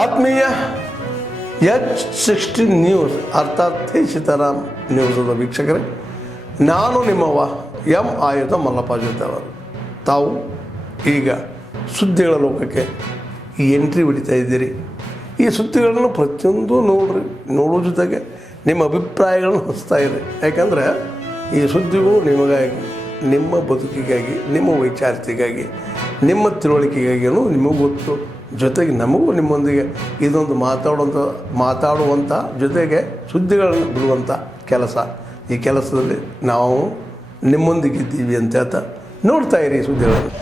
ಆತ್ಮೀಯ H16 news ಅರ್ಥಾತ್ ಸೀತಾರಾಮ್ ನ್ಯೂಸದ ವೀಕ್ಷಕರೇ, ನಾನು ನಿಮ್ಮವ ಎಂ ಆಯುಧ ಮಲ್ಲಪ್ಪ ಜೊತೆ ಅವರು. ತಾವು ಈಗ ಸುದ್ದಿಗಳ ಲೋಕಕ್ಕೆ ಎಂಟ್ರಿ ಹೊಡಿತಾ ಇದ್ದೀರಿ. ಈ ಸುದ್ದಿಗಳನ್ನು ಪ್ರತಿಯೊಂದು ನೋಡೋ ಜೊತೆಗೆ ನಿಮ್ಮ ಅಭಿಪ್ರಾಯಗಳನ್ನು ಹಚ್ತಾ ಇರಿ. ಯಾಕಂದರೆ ಈ ಸುದ್ದಿಗಳು ನಿಮಗಾಗಿ, ನಿಮ್ಮ ಬದುಕಿಗಾಗಿ, ನಿಮ್ಮ ವೈಚಾರಿಕೆಗಾಗಿ, ನಿಮ್ಮ ತಿಳುವಳಿಕೆಗಾಗಿಯೂ ನಿಮಗೂ ಗೊತ್ತು. ಜೊತೆಗೆ ನಮಗೂ ನಿಮ್ಮೊಂದಿಗೆ ಇದೊಂದು ಮಾತಾಡುವಂಥ ಜೊತೆಗೆ ಸುದ್ದಿಗಳನ್ನು ಬಿಡುವಂಥ ಕೆಲಸ. ಈ ಕೆಲಸದಲ್ಲಿ ನಾವು ನಿಮ್ಮೊಂದಿಗಿದ್ದೀವಿ ಅಂತ ಹೇಳ್ತಾ ನೋಡ್ತಾ ಇರಿ ಸುದ್ದಿಗಳನ್ನು.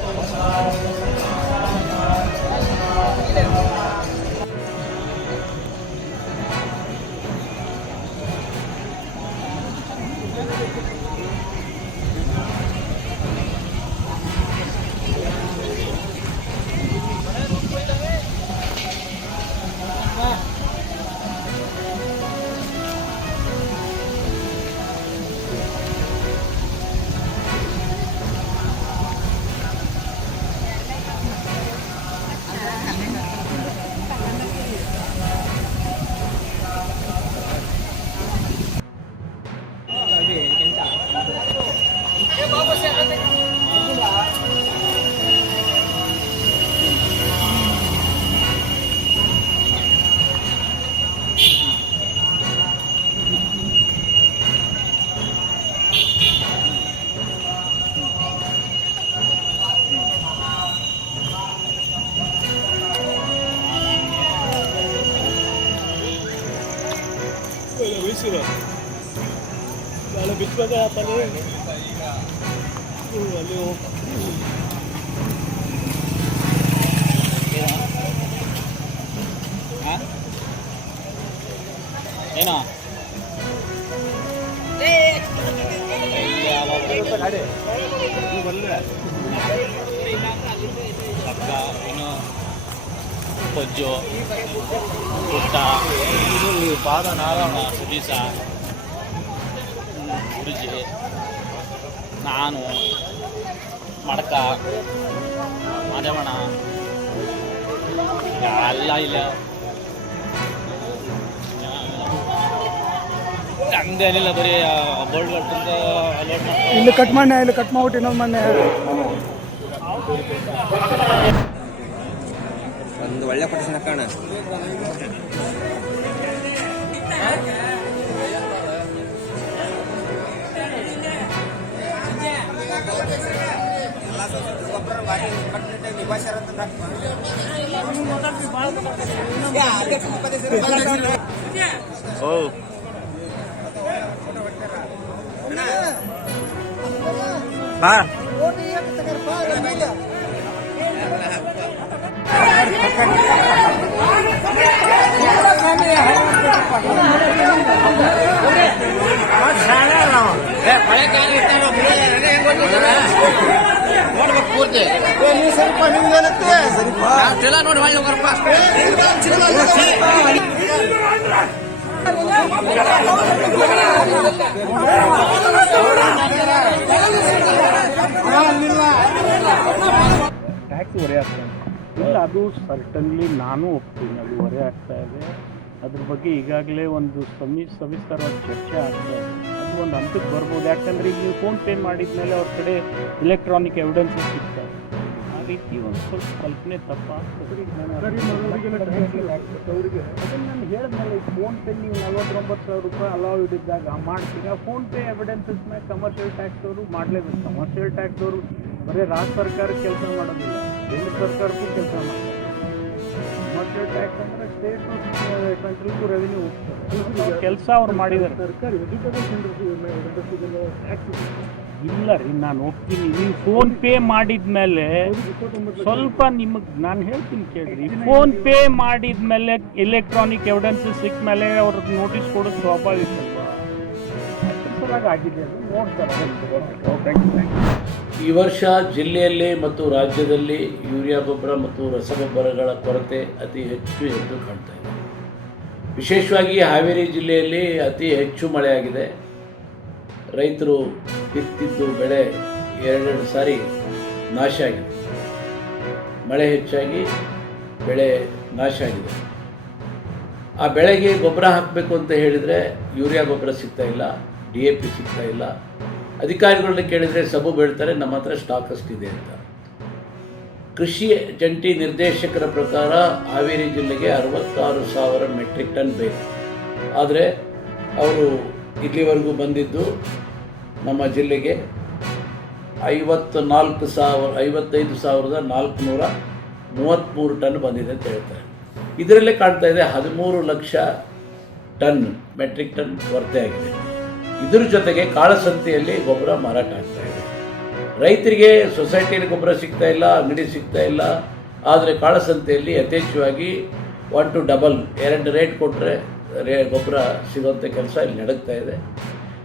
ನಾಳೆ ಬಿಚ್ಚಬೇಕು ಆತಲ್ಲಿ ಅಲ್ಲಿ ಏನೋ ಅಕ್ಕ ಏನು ಕೊಜ್ಜು ಪುಟ್ಟ ಪಾದ ನಾರಾಯಣ ಸುದೀಸ ಗುರುಜಿ ನಾನು ಮಡಕ ಮಾದೇವಣ್ಣ ಎಲ್ಲ ಇಲ್ಲ ನಮ್ದೇನಿಲ್ಲ ಬರೀ ಬೋಲ್ಡ್ ಕಟ್ಟಿಂದ ಇಲ್ಲಿ ಕಟ್ ಮಾಡಿ ಇಲ್ಲಿ ಕಟ್ ಮಾಡ್ಬಿಟ್ಟು ಇನ್ನೊಂದು ಮೊನ್ನೆ ಒಂದು ಒಳ್ಳೆ ಕೊಟೇಶನ್ ಹಾಕೋಣ. ನೋಡ್ಬೇಕು ಪೂರ್ತಿ ಸ್ವಲ್ಪ ನಿಮ್ಗೆ ನೋಡಿ ಟ್ಯಾಕ್ಸ್ ಹೊರೆ ಆಗ್ತಾ ಇಲ್ಲ. ಅದು ಸರ್ಟನ್ಲಿ ನಾನು ಒಪ್ತೀನಿ, ಅದು ಹೊರೆ ಆಗ್ತಾ ಇದೆ. ಅದ್ರ ಬಗ್ಗೆ ಈಗಾಗಲೇ ಒಂದು ಸವಿಸ್ತರವಾದ ಚರ್ಚೆ ಆಗ್ತಾ ಇದೆ. ಅದು ಒಂದು ಹಂತಕ್ಕೆ ಬರ್ಬೋದು. ಯಾಕಂದರೆ ಈಗ ನೀವು ಫೋನ್ ಪೇ ಮಾಡಿದ ಮೇಲೆ ಅವ್ರ ಕಡೆ ಇಲೆಕ್ಟ್ರಾನಿಕ್ ಎವಿಡೆನ್ಸಸ್ ಸಿಗ್ತವೆ. ಆ ರೀತಿ ಒಂದು ಸ್ವಲ್ಪ ಕಲ್ಪನೆ ತಪ್ಪಾಗ್ತದೆ. ಅದನ್ನು ನಾನು ಹೇಳಿದ್ಮೇಲೆ ಈ ಫೋನ್ ಪೇ ನೀವು 49,000 ರೂಪಾಯಿ ಅಲೌ ಇದ್ದಾಗ ಮಾಡ್ತೀರಾ. ಫೋನ್ ಪೇ ಎವಿಡೆನ್ಸಸ್ ಮೇಲೆ ಕಮರ್ಷಿಯಲ್ ಟ್ಯಾಕ್ಸ್ ಅವರು ಮಾಡಲೇಬೇಕು. ಕಮರ್ಷಿಯಲ್ ಟ್ಯಾಕ್ಸ್ ಅವರು ಬರೀ ರಾಜ್ಯ ಸರ್ಕಾರಕ್ಕೆ ಕೆಲಸ ಮಾಡೋದಿಲ್ಲ, ಕೇಂದ್ರ ಸರ್ಕಾರಕ್ಕೂ ಕೆಲಸ ಮಾಡ್ತಾರೆ. ಕಮರ್ಷಿಯಲ್ ಟ್ಯಾಕ್ಸ್ ಅಂದರೆ ಸ್ಟೇಟು ಸೆಂಟ್ರಲ್ಗೂ ರೆವಿನ್ಯೂ ಹೋಗ್ತಾರೆ. ಕೆಲಸ ಅವ್ರು ಮಾಡಿದ್ದಾರೆ. ಸರ್ಕಾರ ಇಲ್ಲ ರೀ, ನಾನು ಹೋಗ್ತೀನಿ. ನೀವು ಫೋನ್ ಪೇ ಮಾಡಿದ ಮೇಲೆ ಸ್ವಲ್ಪ ನಿಮಗೆ ನಾನು ಹೇಳ್ತೀನಿ ಕೇಳಿರಿ. ಫೋನ್ ಪೇ ಮಾಡಿದ ಮೇಲೆ ಎಲೆಕ್ಟ್ರಾನಿಕ್ ಎವಿಡೆನ್ಸಸ್ ಸಿಕ್ಕ ಮೇಲೆ ಅವ್ರಿಗೆ ನೋಟಿಸ್ ಕೊಡೋದು ಸ್ವಾಭಾವಿಕ ಅಲ್ವಾ? ಆಗಿದೆ, ಅದು ನೋಡ್ತಾರೆ. ಈ ವರ್ಷ ಜಿಲ್ಲೆಯಲ್ಲಿ ಮತ್ತು ರಾಜ್ಯದಲ್ಲಿ ಯೂರಿಯಾ ಗೊಬ್ಬರ ಮತ್ತು ರಸಗೊಬ್ಬರಗಳ ಕೊರತೆ ಅತಿ ಹೆಚ್ಚು ಎದ್ದು ಕಾಣ್ತಾ ಇದೆ. ವಿಶೇಷವಾಗಿ ಹಾವೇರಿ ಜಿಲ್ಲೆಯಲ್ಲಿ ಅತಿ ಹೆಚ್ಚು ಮಳೆಯಾಗಿದೆ. ರೈತರು ಬಿತ್ತಿದ್ದು ಬೆಳೆ ಎರಡೆರಡು ಸಾರಿ ನಾಶ ಆಗಿದೆ. ಮಳೆ ಹೆಚ್ಚಾಗಿ ಬೆಳೆ ನಾಶ ಆಗಿದೆ. ಆ ಬೆಳೆಗೆ ಗೊಬ್ಬರ ಹಾಕಬೇಕು ಅಂತ ಹೇಳಿದರೆ ಯೂರಿಯಾ ಗೊಬ್ಬರ ಸಿಗ್ತಾ ಇಲ್ಲ, DAP ಸಿಗ್ತಾ ಇಲ್ಲ. ಅಧಿಕಾರಿಗಳನ್ನ ಕೇಳಿದರೆ ಸಬೂಬು ಹೇಳ್ತಾರೆ ನಮ್ಮ ಹತ್ರ ಸ್ಟಾಕ್ ಅಷ್ಟಿದೆ ಅಂತ. ಕೃಷಿ ಜಂಟಿ ನಿರ್ದೇಶಕರ ಪ್ರಕಾರ ಹಾವೇರಿ ಜಿಲ್ಲೆಗೆ 66,000 ಮೆಟ್ರಿಕ್ ಟನ್ ಬೇಕು. ಆದರೆ ಅವರು ಇಲ್ಲಿವರೆಗೂ ಬಂದಿದ್ದು ನಮ್ಮ ಜಿಲ್ಲೆಗೆ 55,433 ಟನ್ ಬಂದಿದೆ ಅಂತ ಹೇಳ್ತಾರೆ. ಇದರಲ್ಲೇ ಕಾಣ್ತಾ ಇದೆ 13 ಲಕ್ಷ ಟನ್ ಮೆಟ್ರಿಕ್ ಟನ್ ಕೊರತೆ ಆಗಿದೆ. ಇದರ ಜೊತೆಗೆ ಕಾಳಸಂತೆಯಲ್ಲಿ ಗೊಬ್ಬರ ಮಾರಾಟ ಆಗ್ತಾ ಇದೆ. ರೈತರಿಗೆ ಸೊಸೈಟಿಯಲ್ಲಿ ಗೊಬ್ಬರ ಸಿಗ್ತಾ ಇಲ್ಲ, ಅಂಗಡಿ ಸಿಗ್ತಾ ಇಲ್ಲ. ಆದರೆ ಕಾಳಸಂತೆಯಲ್ಲಿ ಯಥೇಚ್ಛವಾಗಿ 1 to 2 ರೇಟ್ ಕೊಟ್ಟರೆ ಗೊಬ್ಬರ ಸಿಗೋಂಥ ಕೆಲಸ ಇಲ್ಲಿ ನಡೀತಾ ಇದೆ.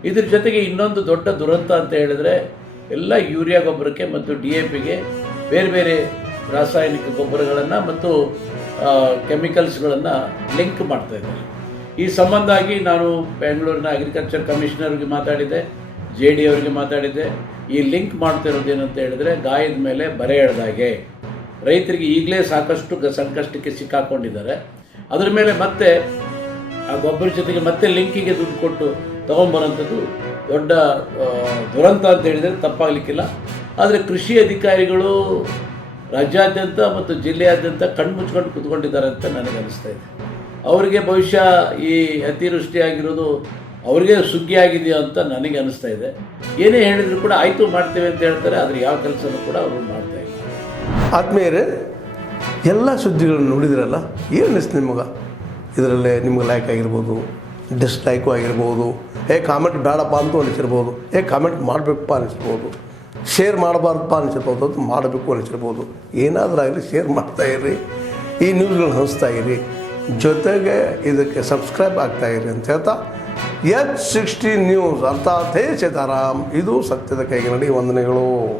ಇದ್ರ ಜೊತೆಗೆ ಇನ್ನೊಂದು ದೊಡ್ಡ ದುರಂತ ಅಂತ ಹೇಳಿದರೆ ಎಲ್ಲ ಯೂರಿಯಾ ಗೊಬ್ಬರಕ್ಕೆ ಮತ್ತು DAPಗೆ ಬೇರೆ ಬೇರೆ ರಾಸಾಯನಿಕ ಗೊಬ್ಬರಗಳನ್ನು ಮತ್ತು ಕೆಮಿಕಲ್ಸ್ಗಳನ್ನು ಲಿಂಕ್ ಮಾಡ್ತಾ ಇದ್ದಾರೆ. ಈ ಸಂಬಂಧಾಗಿ ನಾನು ಬೆಂಗಳೂರಿನ ಅಗ್ರಿಕಲ್ಚರ್ ಕಮಿಷನರ್ಗೆ ಮಾತಾಡಿದ್ದೆ, JD ಅವರಿಗೆ ಮಾತಾಡಿದ್ದೆ. ಈ ಲಿಂಕ್ ಮಾಡ್ತಿರೋದು ಏನಂತ ಹೇಳಿದರೆ ಗಾಯದ ಮೇಲೆ ಬರೆ ಎಳೆದಾಗೆ ರೈತರಿಗೆ ಈಗಲೇ ಸಾಕಷ್ಟು ಸಂಕಷ್ಟಕ್ಕೆ ಸಿಕ್ಕಾಕೊಂಡಿದ್ದಾರೆ. ಅದರ ಮೇಲೆ ಮತ್ತೆ ಆ ಗೊಬ್ಬರ ಜೊತೆಗೆ ಮತ್ತೆ ಲಿಂಕಿಗೆ ದುಡ್ಡು ಕೊಟ್ಟು ತೊಗೊಂಬರೋಂಥದ್ದು ದೊಡ್ಡ ದುರಂತ ಅಂತ ಹೇಳಿದರೆ ತಪ್ಪಾಗಲಿಕ್ಕಿಲ್ಲ. ಆದರೆ ಕೃಷಿ ಅಧಿಕಾರಿಗಳು ರಾಜ್ಯಾದ್ಯಂತ ಮತ್ತು ಜಿಲ್ಲೆಯಾದ್ಯಂತ ಕಣ್ಣು ಮುಚ್ಕೊಂಡು ಕೂತ್ಕೊಂಡಿದ್ದಾರೆ ಅಂತ ನನಗೆ ಅನಿಸ್ತಾ ಇದೆ. ಅವರಿಗೆ ಬಹುಶಃ ಈ ಅತಿವೃಷ್ಟಿ ಆಗಿರೋದು ಅವರಿಗೆ ಸುಗ್ಗಿ ಆಗಿದೆಯಾ ಅಂತ ನನಗೆ ಅನಿಸ್ತಾ ಇದೆ. ಏನೇ ಹೇಳಿದ್ರು ಕೂಡ ಆಯಿತು ಮಾಡ್ತೇವೆ ಅಂತ ಹೇಳ್ತಾರೆ, ಆದರೆ ಯಾವ ಕೆಲಸನೂ ಕೂಡ ಅವರು ಮಾಡ್ತಾ ಇಲ್ಲ. ಆತ್ಮೀಯರೇ, ಎಲ್ಲ ಸುದ್ದಿಗಳನ್ನು ನೋಡಿದ್ರಲ್ಲ, ಏನು ಅನಿಸ್ತು ನಿಮಗೆ? ಇದರಲ್ಲೇ ನಿಮ್ಗೆ ಲೈಕ್ ಆಗಿರ್ಬೋದು, ಡಿಸ್ಲೈಕು ಆಗಿರ್ಬೋದು, ಕಾಮೆಂಟ್ ಬೇಡಪ್ಪ ಅಂತೂ ಅನಿಸಿರ್ಬೋದು, ಕಾಮೆಂಟ್ ಮಾಡಬೇಕಪ್ಪ ಅನಿಸಿರ್ಬೋದು, ಶೇರ್ ಮಾಡಬಾರ್ದಪ್ಪ ಅನಿಸಿರ್ಬೋದು, ಅದು ಮಾಡಬೇಕು ಅನಿಸಿರ್ಬೋದು. ಏನಾದರೂ ಆಗಲಿ ಶೇರ್ ಮಾಡ್ತಾಯಿರ್ರಿ, ಈ ನ್ಯೂಸ್ಗಳನ್ನ ಹಂಚ್ತಾ ಇರಿ, ಜೊತೆಗೆ ಇದಕ್ಕೆ ಸಬ್ಸ್ಕ್ರೈಬ್ ಆಗ್ತಾಯಿರಿ ಅಂತ ಹೇಳ್ತಾ H16 ನ್ಯೂಸ್ ಅರ್ಥಾತ್ ಹೇ ಸೀತಾರಾಮ್, ಇದು ಸತ್ಯದ ಕೈಗೆ ನಡಿ. ವಂದನೆಗಳು.